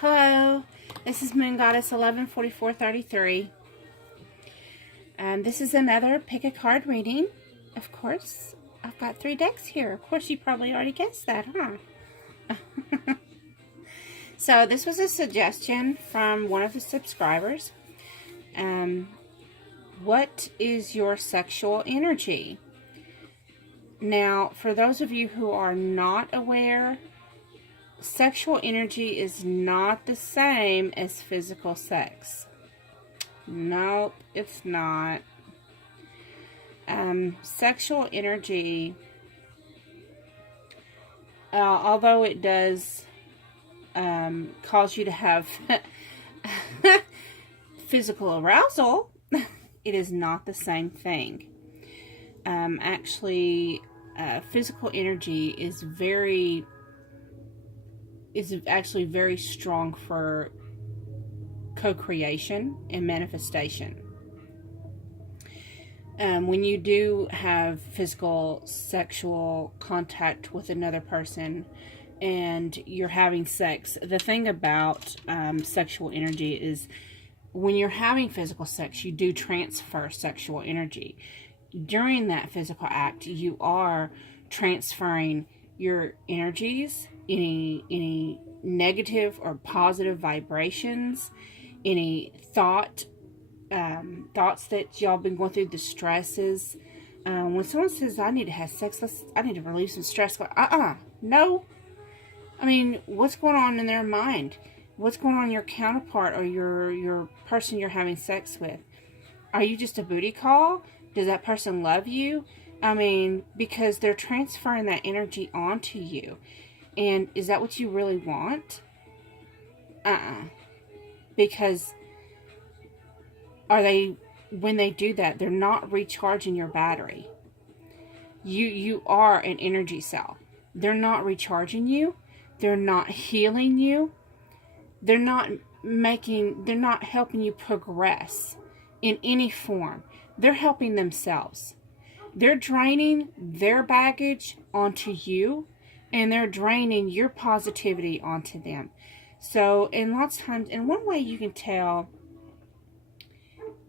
Hello, this is Moon Goddess 114433. And this is another pick a card reading. Of course, I've got 3 decks here. Of course, you probably already guessed that, huh? So this was a suggestion from one of the subscribers. What is your sexual energy? Now, for those of you who are not aware, sexual energy is not the same as physical sex. Nope, it's not. Sexual energy, although it does cause you to have physical arousal, it is not the same thing. Actually, physical energy is actually very strong for co-creation and manifestation. When you do have physical sexual contact with another person and you're having sex, the thing about sexual energy is when you're having physical sex, you do transfer sexual energy. During that physical act, you are transferring your energies, any negative or positive vibrations, any thoughts that y'all been going through, the stresses. When someone says, I need to have sex, I need to relieve some stress, no. I mean, what's going on in their mind? What's going on in your counterpart or your person you're having sex with? Are you just a booty call? Does that person love you? I mean, because they're transferring that energy onto you. And is that what you really want? Because when they do that, they're not recharging your battery. You are an energy cell. They're not recharging you. They're not healing you. They're not helping you progress in any form. They're helping themselves. They're draining their baggage onto you, and they're draining your positivity onto them. So, and lots of times, and one way you can tell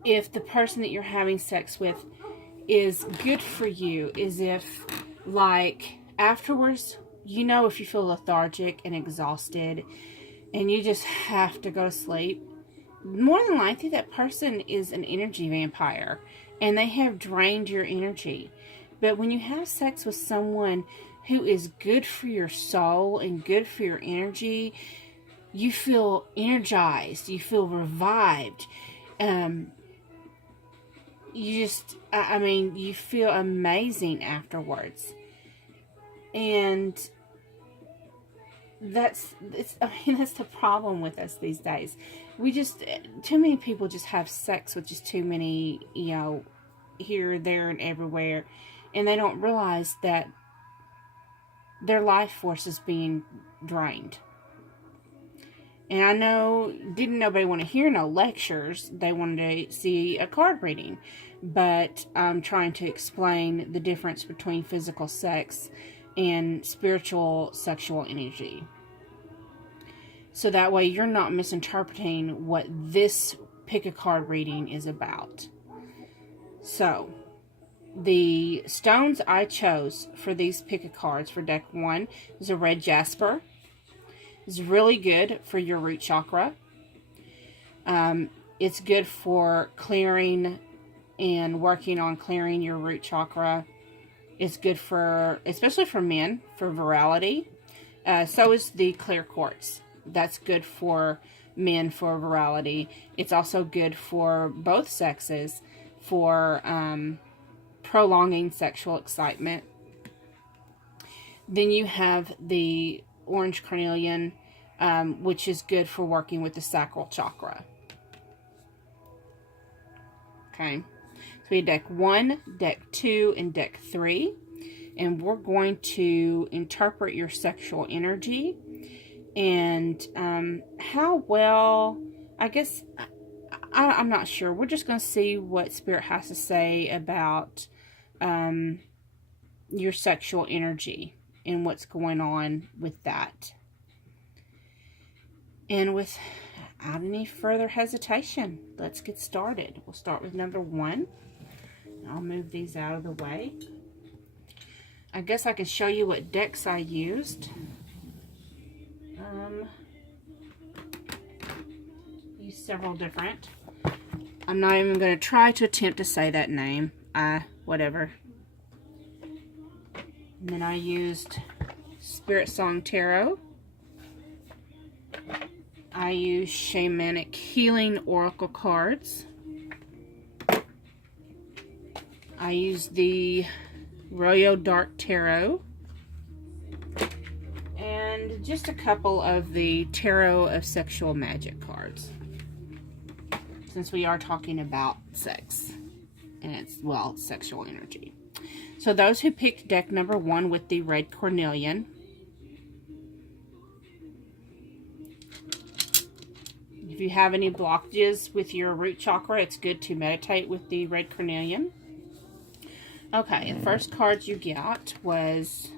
if the person that you're having sex with is good for you is if, like, afterwards, if you feel lethargic and exhausted and you just have to go to sleep, more than likely that person is an energy vampire and they have drained your energy. But when you have sex with someone who is good for your soul and good for your energy, you feel energized, you feel revived. You feel amazing afterwards. And that's the problem with us these days. Too many people just have sex with just too many, here, there, and everywhere. And they don't realize that their life force is being drained. And I know, didn't nobody want to hear no lectures. They wanted to see a card reading. But I'm trying to explain the difference between physical sex and spiritual sexual energy. So that way you're not misinterpreting what this pick a card reading is about. So, the stones I chose for these pick a cards for deck 1 is a red jasper. It's really good for your root chakra. It's good for clearing and working on clearing your root chakra. It's good especially for men, for virality. So is the clear quartz. That's good for men for virality. It's also good for both sexes for prolonging sexual excitement. Then you have the orange carnelian, which is good for working with the sacral chakra. Okay, so we have deck 1, deck 2, and deck 3, and we're going to interpret your sexual energy and how well, I guess, I'm not sure. We're just going to see what Spirit has to say about your sexual energy and what's going on with that. And without any further hesitation, let's get started. We'll start with number 1. I'll move these out of the way. I guess I could show you what decks I used. Used several different. I'm not even going to try to attempt to say that name. Whatever. And then I used Spirit Song Tarot. I used Shamanic Healing Oracle cards. I used the Royal Dark Tarot. And just a couple of the Tarot of Sexual Magic cards. Since we are talking about sex. And it's, well, sexual energy. So those who picked deck number 1 with the red cornelian. If you have any blockages with your root chakra, it's good to meditate with the red cornelian. Okay, the first card you got was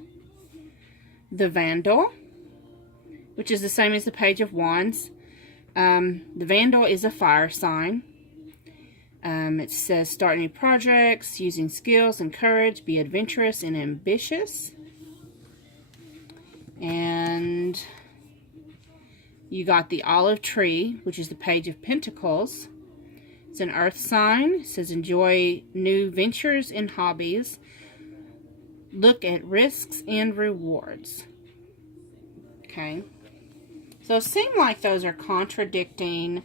the Vandal, which is the same as the Page of Wands. The Vandal is a fire sign. It says start new projects, using skills and courage, be adventurous and ambitious. And you got the Olive Tree, which is the Page of Pentacles. It's an earth sign. It says enjoy new ventures and hobbies. Look at risks and rewards. Okay. So it seems like those are contradicting,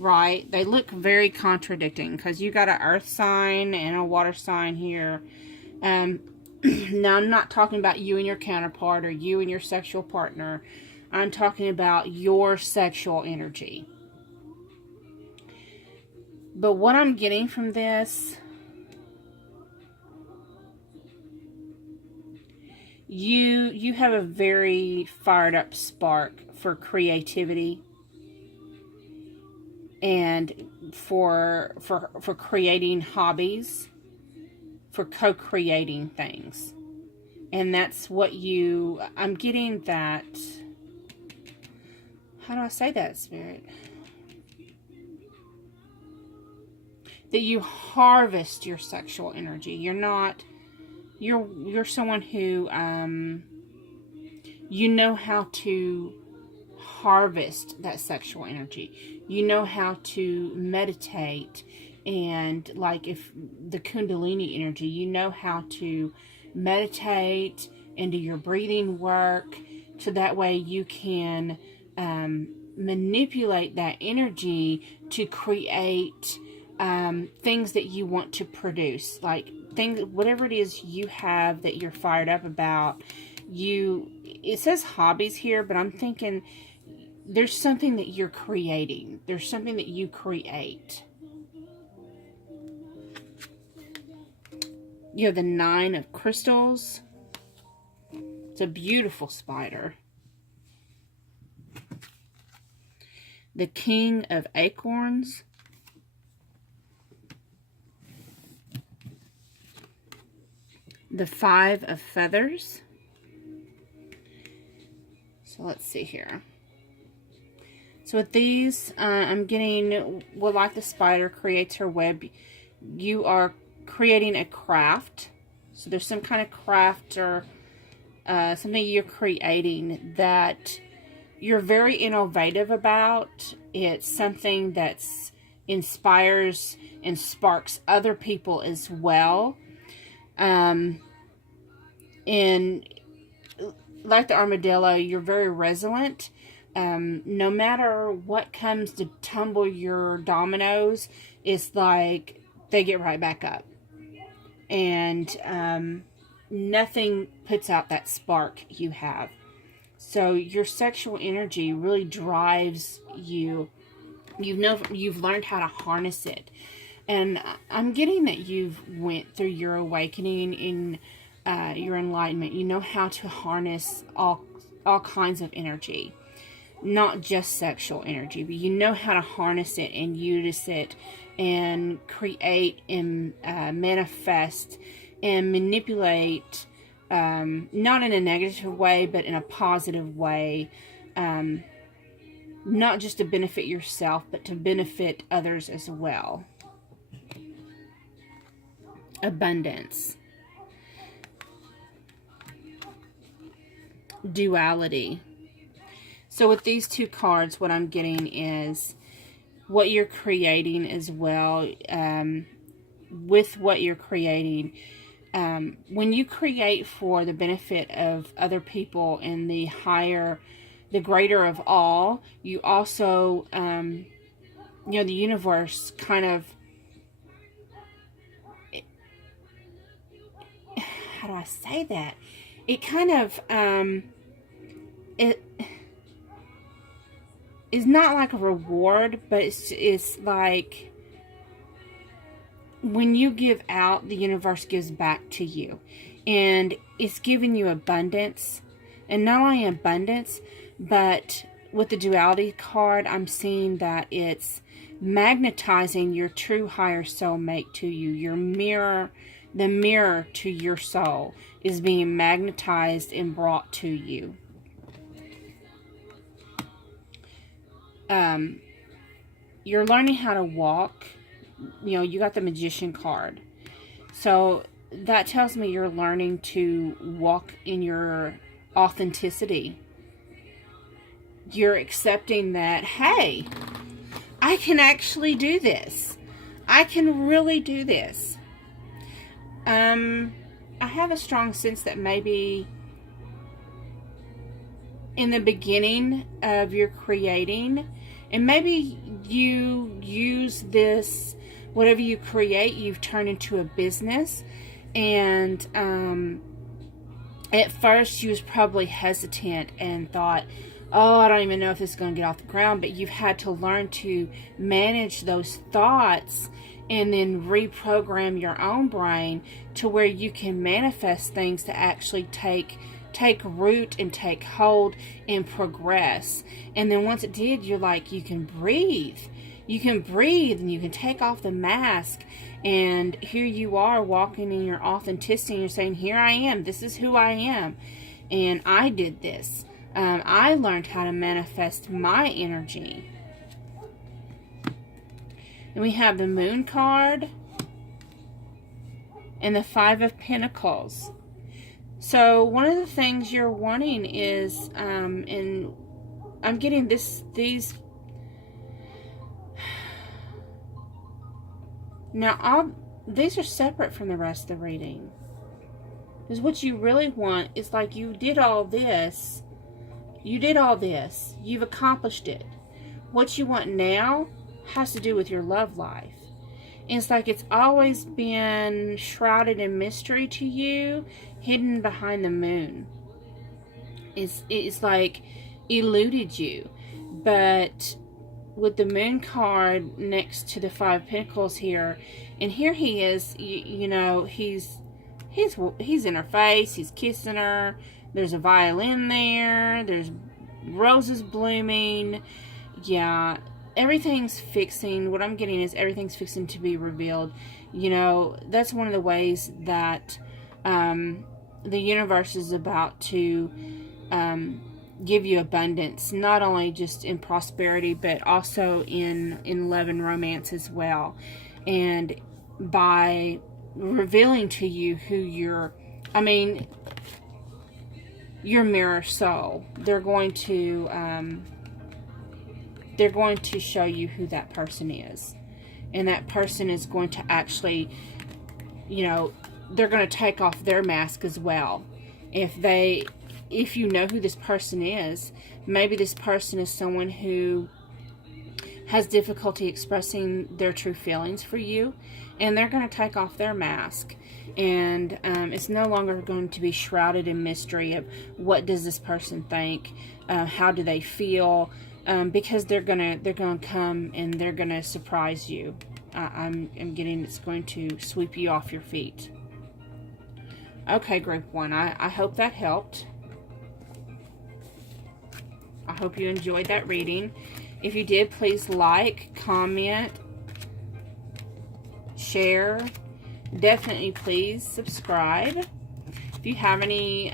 right? They look very contradicting because you got an earth sign and a water sign here. Now, I'm not talking about you and your counterpart or you and your sexual partner. I'm talking about your sexual energy. But what I'm getting from this, you have a very fired up spark for creativity and for creating hobbies, for co-creating things. And that's what I'm getting that, how do I say that, Spirit? That you harvest your sexual energy. You're someone who, you know how to harvest that sexual energy. You know how to meditate, and like if the Kundalini energy, you know how to meditate and do your breathing work, so that way you can manipulate that energy to create things that you want to produce, like things, whatever it is you have that you're fired up about. It says hobbies here, but I'm thinking there's something that you're creating. There's something that you create. You have the 9 of Crystals. It's a beautiful spider. The King of Acorns. The 5 of Feathers. So let's see here. So with these, I'm getting, well, like the spider creates her web, you are creating a craft. So there's some kind of craft or something you're creating that you're very innovative about. It's something that's inspires and sparks other people as well. And like the armadillo, you're very resilient. No matter what comes to tumble your dominoes, it's like they get right back up. And nothing puts out that spark you have. So your sexual energy really drives you. You've learned how to harness it. And I'm getting that you've went through your awakening in your enlightenment. You know how to harness all kinds of energy, not just sexual energy, but you know how to harness it and use it and create and manifest and manipulate, not in a negative way, but in a positive way, not just to benefit yourself, but to benefit others as well. Abundance. Duality. So with these two cards, what I'm getting is what you're creating as well. With what you're creating, when you create for the benefit of other people and the higher, the greater of all, you also, you know, the universe kind of, how do I say that? It kind of, it is not like a reward, but it's like when you give out, the universe gives back to you. And it's giving you abundance. And not only abundance, but with the duality card, I'm seeing that it's magnetizing your true higher soulmate to you. Your mirror, the mirror to your soul, is being magnetized and brought to you. You're learning how to walk. You know, you got the Magician card. So that tells me you're learning to walk in your authenticity. You're accepting that, hey, I can actually do this. I can really do this. I have a strong sense that maybe in the beginning of your creating, and maybe you use this, whatever you create, you've turned into a business. And at first you was probably hesitant and thought, oh, I don't even know if this is going to get off the ground. But you've had to learn to manage those thoughts and then reprogram your own brain to where you can manifest things to actually take root and take hold and progress. And then once it did, you're like, you can breathe. You can breathe and you can take off the mask. And here you are walking in your authenticity. And you're saying, here I am. This is who I am. And I did this. I learned how to manifest my energy. And we have the Moon card and the Five of Pentacles. So one of the things you're wanting is, and I'm getting these. Now, these are separate from the rest of the reading. Because what you really want is like you did all this. You did all this. You've accomplished it. What you want now has to do with your love life. And it's like it's always been shrouded in mystery to you, hidden behind the moon. It's like eluded you. But with the Moon card next to the Five of Pentacles here, and here he is, you know, he's in her face, he's kissing her, there's a violin there, there's roses blooming, yeah, everything's fixing, what I'm getting is everything's fixing to be revealed. You know, that's one of the ways that the universe is about to give you abundance, not only just in prosperity, but also in love and romance as well. And by revealing to you who your mirror soul, they're going to show you who that person is. And that person is going to actually, you know, they're going to take off their mask as well. If you know who this person is, maybe this person is someone who has difficulty expressing their true feelings for you, and they're going to take off their mask. And it's no longer going to be shrouded in mystery of what does this person think, how do they feel, because they're gonna come and they're gonna surprise you. I'm getting it's going to sweep you off your feet. Okay, group 1, I hope that helped. I hope you enjoyed that reading. If you did, please like, comment, share. Definitely please subscribe. If you have any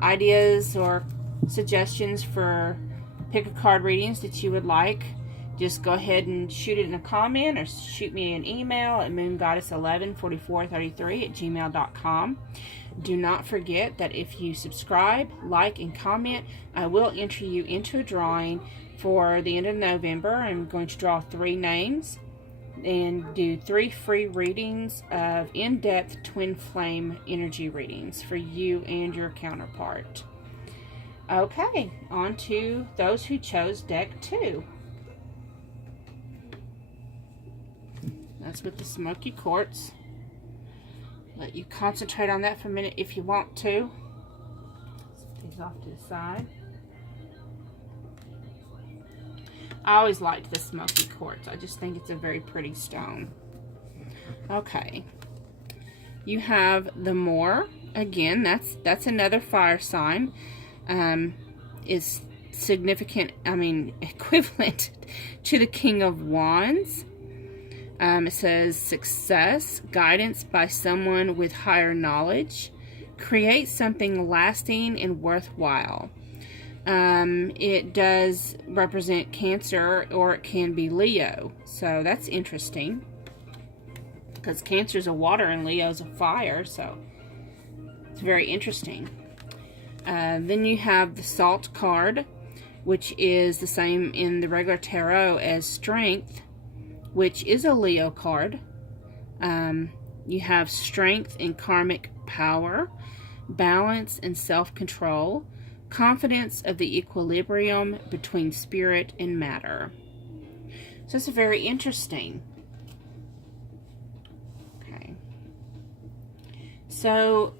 ideas or suggestions for pick a card readings that you would like, just go ahead and shoot it in a comment or shoot me an email at moongoddess114433@gmail.com. Do not forget that if you subscribe, like, and comment, I will enter you into a drawing for the end of November. I'm going to draw 3 names and do 3 free readings of in-depth twin flame energy readings for you and your counterpart. Okay, on to those who chose deck 2. That's with the smoky quartz. Let you concentrate on that for a minute if you want to. Set these off to the side. I always liked the smoky quartz. I just think it's a very pretty stone. Okay. You have the Moor. Again, that's another fire sign. Is significant, equivalent to the King of Wands. It says success, guidance by someone with higher knowledge, create something lasting and worthwhile. It does represent Cancer, or it can be Leo. So that's interesting, because Cancer's a water and Leo's a fire, so it's very interesting. Then you have the Salt card, which is the same in the regular tarot as Strength, which is a Leo card. You have strength and karmic power, balance and self-control, confidence of the equilibrium between spirit and matter. So it's very interesting. Okay. So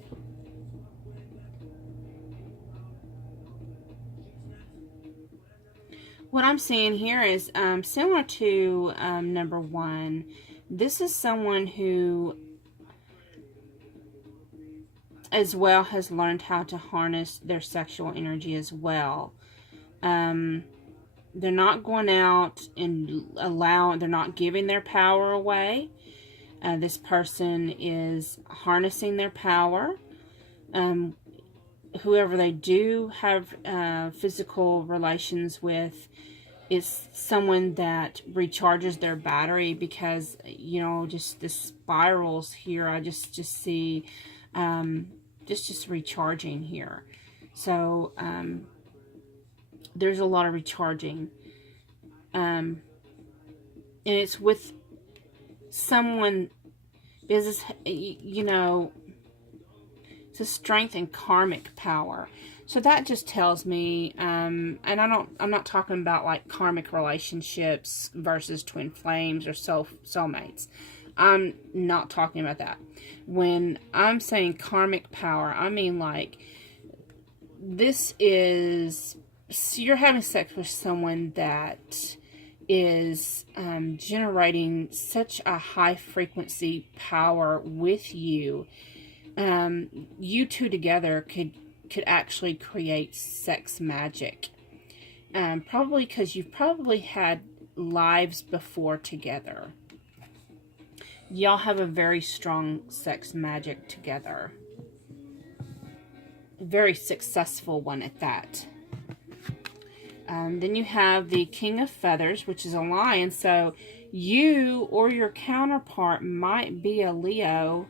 what I'm seeing here is similar to number 1. This is someone who as well has learned how to harness their sexual energy as well. They're not going out and they're not giving their power away. This person is harnessing their power. Whoever they do have physical relations with is someone that recharges their battery, because, just the spirals here, I just see just recharging here. So there's a lot of recharging. And it's with someone, because it's a strength and karmic power. So that just tells me, and I'm not talking about like karmic relationships versus twin flames or soulmates. I'm not talking about that. When I'm saying karmic power, I mean like this is, so you're having sex with someone that is generating such a high frequency power with you. You two together could actually create sex magic. Probably because you've probably had lives before together. Y'all have a very strong sex magic together. A very successful one at that. Then you have the King of Feathers, which is a lion. So you or your counterpart might be a Leo.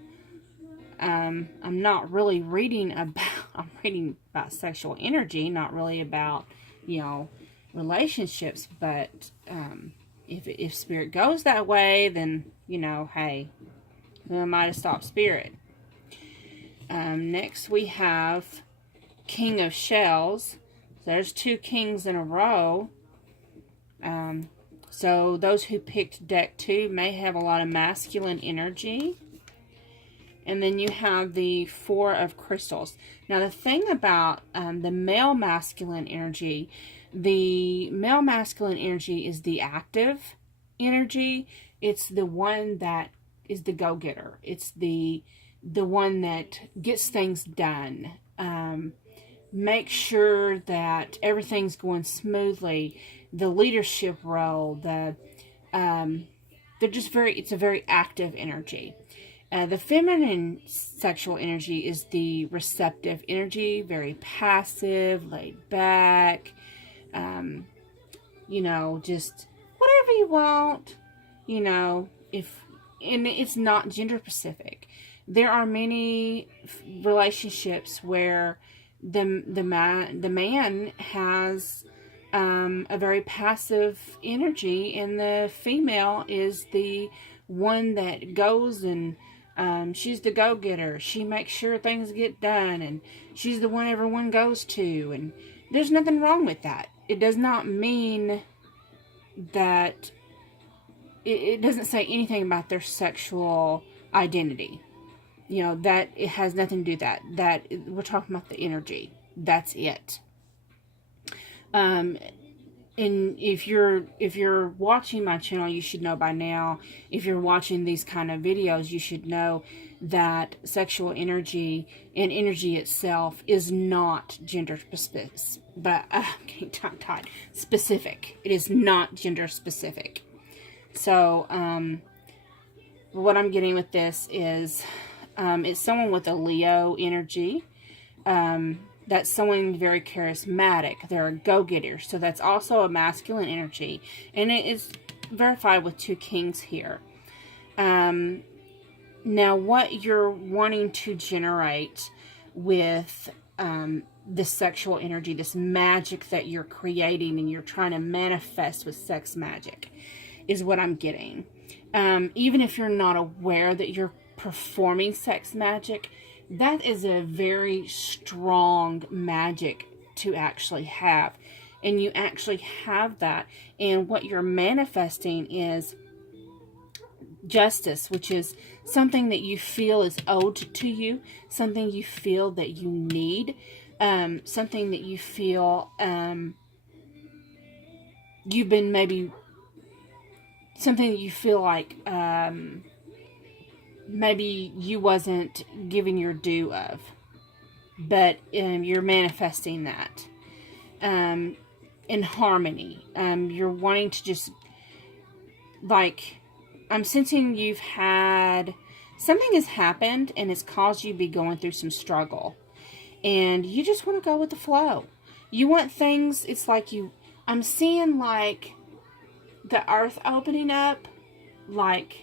I'm not really reading about, I'm reading about sexual energy, not really about, relationships, but if spirit goes that way, then, hey, who am I to stop spirit? Next we have King of Shells. There's 2 kings in a row. So those who picked deck 2 may have a lot of masculine energy. And then you have the 4 of Crystals. Now the thing about the male masculine energy, the male masculine energy is the active energy. It's the one that is the go-getter. It's the one that gets things done. Make sure that everything's going smoothly. The leadership role, they're just it's a very active energy. The feminine sexual energy is the receptive energy, very passive, laid back, just whatever you want, and it's not gender specific. There are many relationships where the man has a very passive energy, and the female is the one that goes and she's the go-getter. She makes sure things get done, and she's the one everyone goes to, and there's nothing wrong with that. It does not mean that it doesn't say anything about their sexual identity. That it has nothing to do with that we're talking about the energy. That's it. And if you're watching my channel, you should know by now. If you're watching these kind of videos, you should know that sexual energy and energy itself is not gender specific. But I'm getting tongue-tied. Specific. It is not gender specific. So, what I'm getting with this is, it's someone with a Leo energy. That's someone very charismatic. They're a go-getter. So that's also a masculine energy. And it is verified with 2 kings here. Now, what you're wanting to generate with this sexual energy, this magic that you're creating and you're trying to manifest with sex magic, is what I'm getting. Even if you're not aware that you're performing sex magic, that is a very strong magic to actually have. And you actually have that. And what you're manifesting is justice, which is something that you feel is owed to you, something you feel that you need, something that you feel you've been maybe, something that you feel like maybe you wasn't giving your due of, but you're manifesting that in harmony. You're wanting to just, like, I'm sensing you've had, something has happened and it's caused you to be going through some struggle, and you just want to go with the flow. You want things, it's like I'm seeing like the earth opening up, like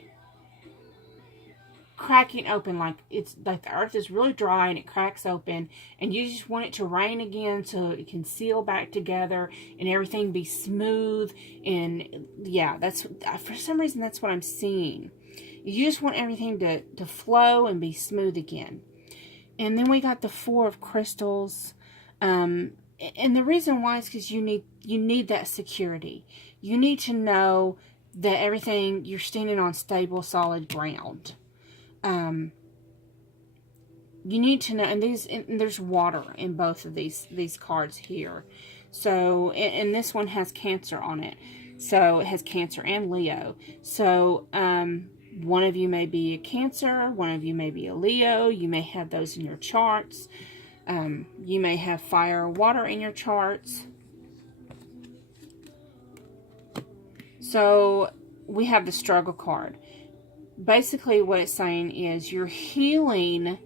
cracking open, like it's like the earth is really dry and it cracks open, and you just want it to rain again so it can seal back together and everything be smooth. And yeah, that's, for some reason, that's what I'm seeing. You just want everything to flow and be smooth again. And then we got the 4 of crystals, and the reason why is because you need that security. You need to know that everything, you're standing on stable, solid ground. You need to know, and there's water in both of these cards here. So, and this one has Cancer on it. So it has Cancer and Leo. So, one of you may be a Cancer, one of you may be a Leo. You may have those in your charts. You may have fire or water in your charts. So we have the struggle card. Basically what it's saying is you're healing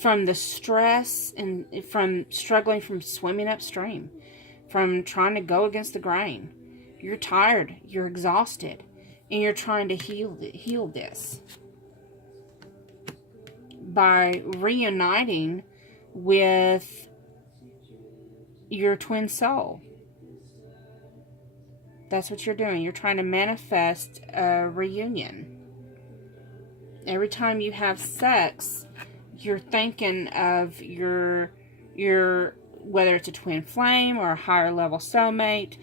from the stress and from struggling, from swimming upstream, from trying to go against the grain. You're tired, you're exhausted, and you're trying to heal this by reuniting with your twin soul. That's what you're doing. You're trying to manifest a reunion. Every time you have sex, you're thinking of your whether it's a twin flame or a higher level soulmate,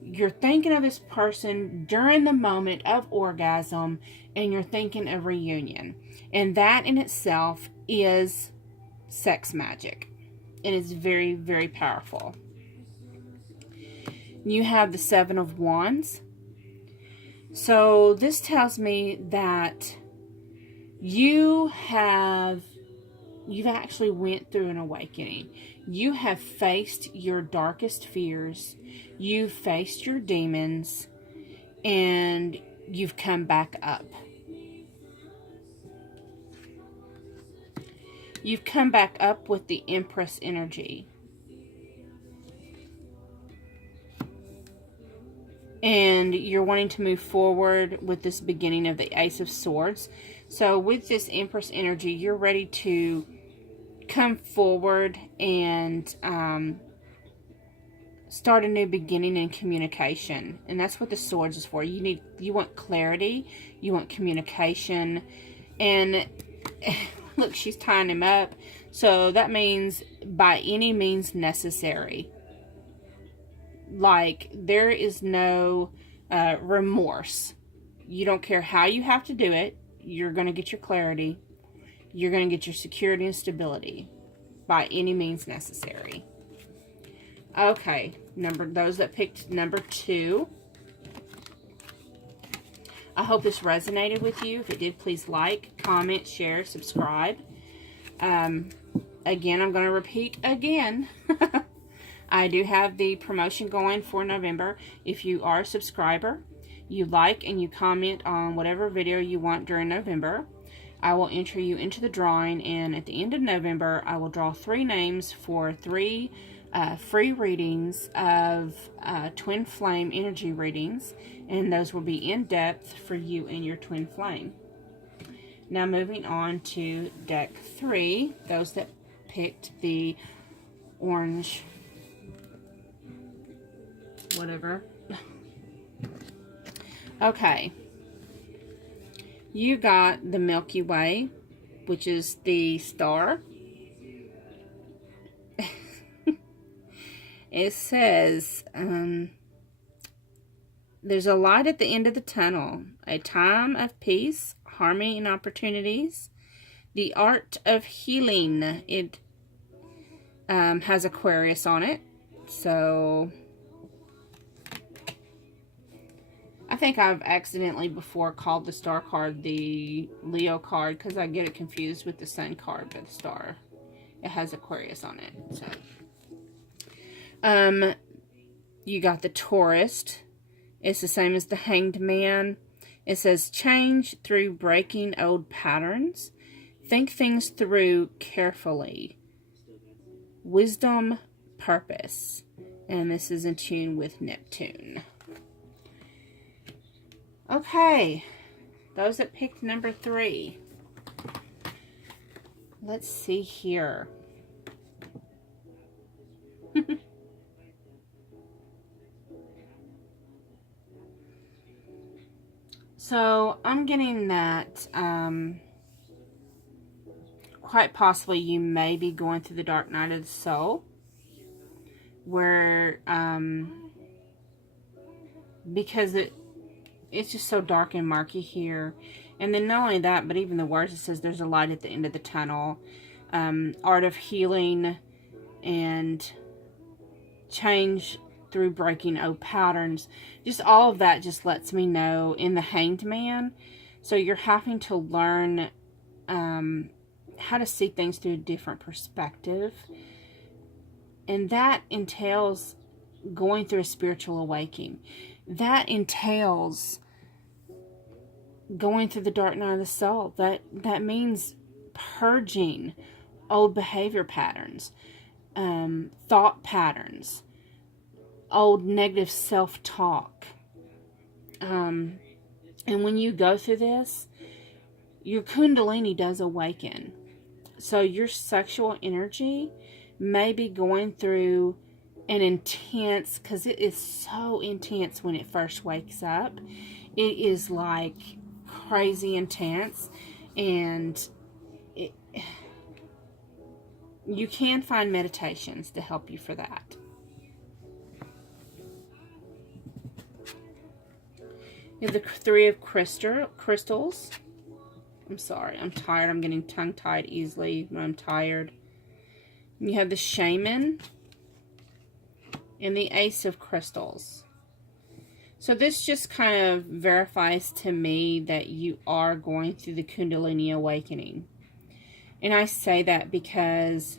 you're thinking of this person during the moment of orgasm, and you're thinking of reunion. And that in itself is sex magic. And it's very, very powerful. You have the 7 of Wands. So this tells me that you've actually went through an awakening. You have faced your darkest fears. You've faced your demons, and you've come back up. You've come back up with the Empress energy. and you're wanting to move forward with this beginning of the Ace of Swords. So with this Empress energy, you're ready to come forward and start a new beginning in communication. And that's what the Swords is for. You want clarity, you want communication, and look, she's tying him up. So that means by any means necessary. Like, there is no remorse. You don't care how you have to do it. You're going to get your clarity. You're going to get your security and stability by any means necessary. Okay, those that picked number 2. I hope this resonated with you. If it did, please like, comment, share, subscribe. Again, I'm going to repeat again. I do have the promotion going for November. If you are a subscriber, you like and you comment on whatever video you want during November, I will enter you into the drawing, and at the end of November, I will draw 3 names for 3 free readings of Twin Flame energy readings, and those will be in depth for you and your Twin Flame. Now moving on to deck 3, those that picked the orange whatever. Okay. You got the Milky Way, which is the star. It says, there's a light at the end of the tunnel, a time of peace, harmony, and opportunities. The art of healing. It has Aquarius on it. So I think I've accidentally before called the star card the Leo card because I get it confused with the sun card, but the star, it has Aquarius on it. So you got the Tourist. It's the same as the Hanged Man. It says change through breaking old patterns. Think things through carefully. Wisdom, purpose. And this is in tune with Neptune. Okay. Those that picked number 3. Let's see here. So, I'm getting that quite possibly you may be going through the dark night of the soul, where because it's just so dark and murky here. And then not only that, but even the words, it says there's a light at the end of the tunnel. Art of healing and change through breaking old patterns. Just all of that just lets me know in the Hanged Man. So you're having to learn how to see things through a different perspective. And that entails going through a spiritual awakening. That entails going through the dark night of the soul. That means purging old behavior patterns, thought patterns, old negative self-talk. And when you go through this, your Kundalini does awaken. So your sexual energy may be going through an intense, because it is so intense when it first wakes up. It is like crazy intense, and you can find meditations to help you for that. You have the 3 of crystals. I'm sorry, I'm tired. I'm getting tongue-tied easily when I'm tired. And you have the Shaman and the Ace of Crystals. So this just kind of verifies to me that you are going through the Kundalini awakening. And I say that because,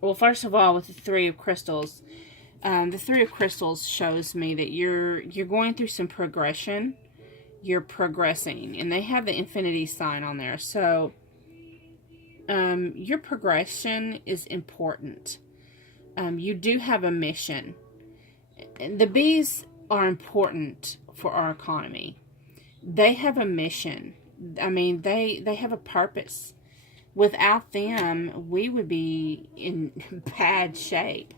well, first of all, with the 3 of Crystals, the 3 of Crystals shows me that you're going through some progression. You're progressing, and they have the infinity sign on there. So your progression is important. You do have a mission, The bees are important for our economy. They have a mission. I mean, they have a purpose. Without them, we would be in bad shape.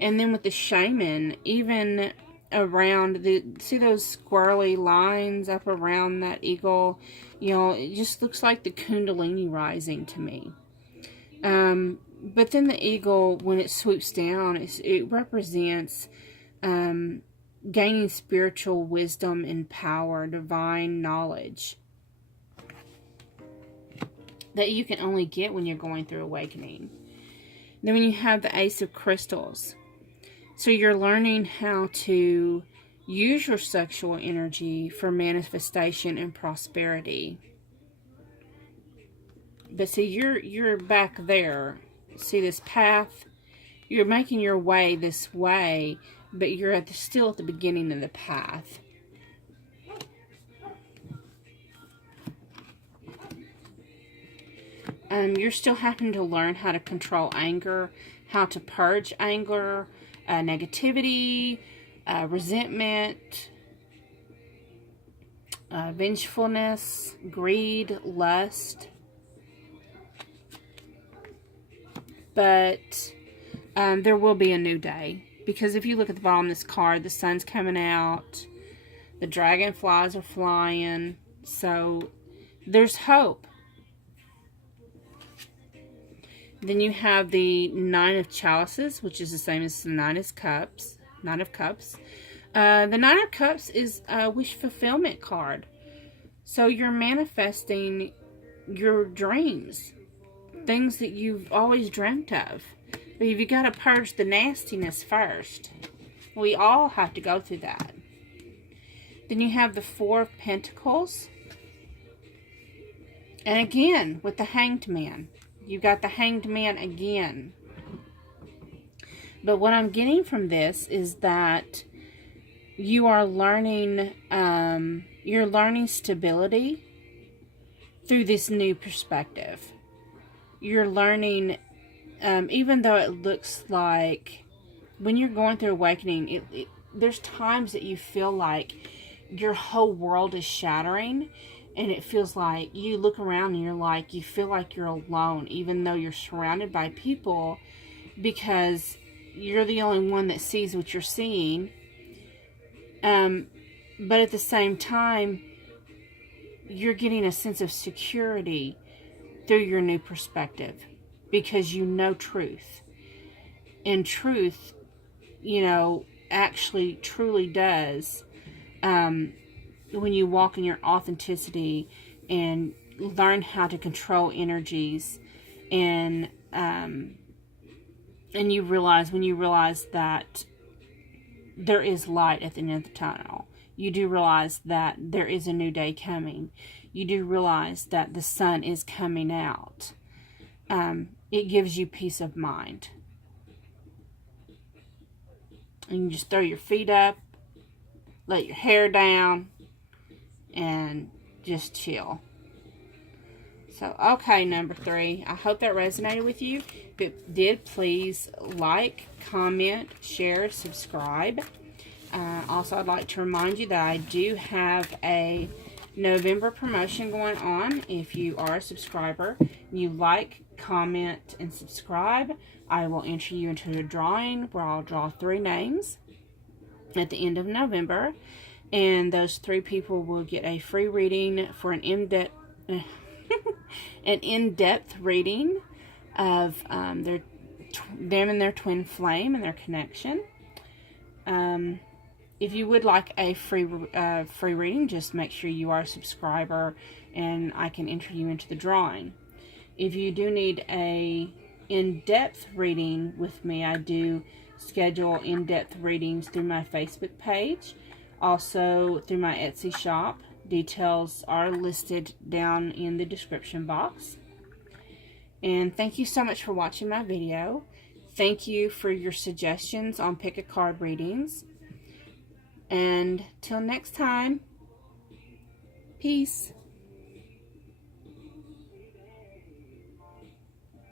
And then with the shaman, even around see those squirrely lines up around that eagle, you know, it just looks like the Kundalini rising to me. But then the eagle, when it swoops down, it represents gaining spiritual wisdom and power, divine knowledge that you can only get when you're going through awakening. Then when you have the Ace of Crystals, so you're learning how to use your sexual energy for manifestation and prosperity. But see, you're back there. See this path? You're making your way this way, but you're still at the beginning of the path. You're still having to learn how to control anger, how to purge anger, negativity, resentment, vengefulness, greed, lust. But there will be a new day. Because if you look at the bottom of this card, the sun's coming out. The dragonflies are flying. So there's hope. Then you have the Nine of Chalices, which is the same as the Nine of Cups. The Nine of Cups is a wish fulfillment card. So you're manifesting your dreams. Things that you've always dreamt of. But you've got to purge the nastiness first. We all have to go through that. Then you have the Four of Pentacles. And again, with the Hanged Man. You've got the Hanged Man again. But what I'm getting from this is that you are learning, you're learning stability through this new perspective. You're learning, even though it looks like when you're going through awakening, there's times that you feel like your whole world is shattering, and it feels like you look around and you're like, you feel like you're alone, even though you're surrounded by people, because you're the only one that sees what you're seeing. But at the same time, you're getting a sense of security through your new perspective, because you know truth. And truth, you know, actually truly does, when you walk in your authenticity and learn how to control energies, and you realize, when you realize that there is light at the end of the tunnel, you do realize that there is a new day coming. You do realize that the sun is coming out. It gives you peace of mind. And you just throw your feet up, let your hair down, and just chill. So, okay, number 3. I hope that resonated with you. If it did, please like, comment, share, subscribe. Also, I'd like to remind you that I do have a November promotion going on. If you are a subscriber, you like, comment, and subscribe, I will enter you into a drawing where I'll draw 3 names at the end of November. And those 3 people will get a free reading for an in-depth reading of them and their twin flame and their connection. If you would like a free reading, just make sure you are a subscriber and I can enter you into the drawing. If you do need a in-depth reading with me, I do schedule in-depth readings through my Facebook page, also through my Etsy shop. Details are listed down in the description box. And thank you so much for watching my video. Thank you for your suggestions on pick a card readings. And till next time, peace.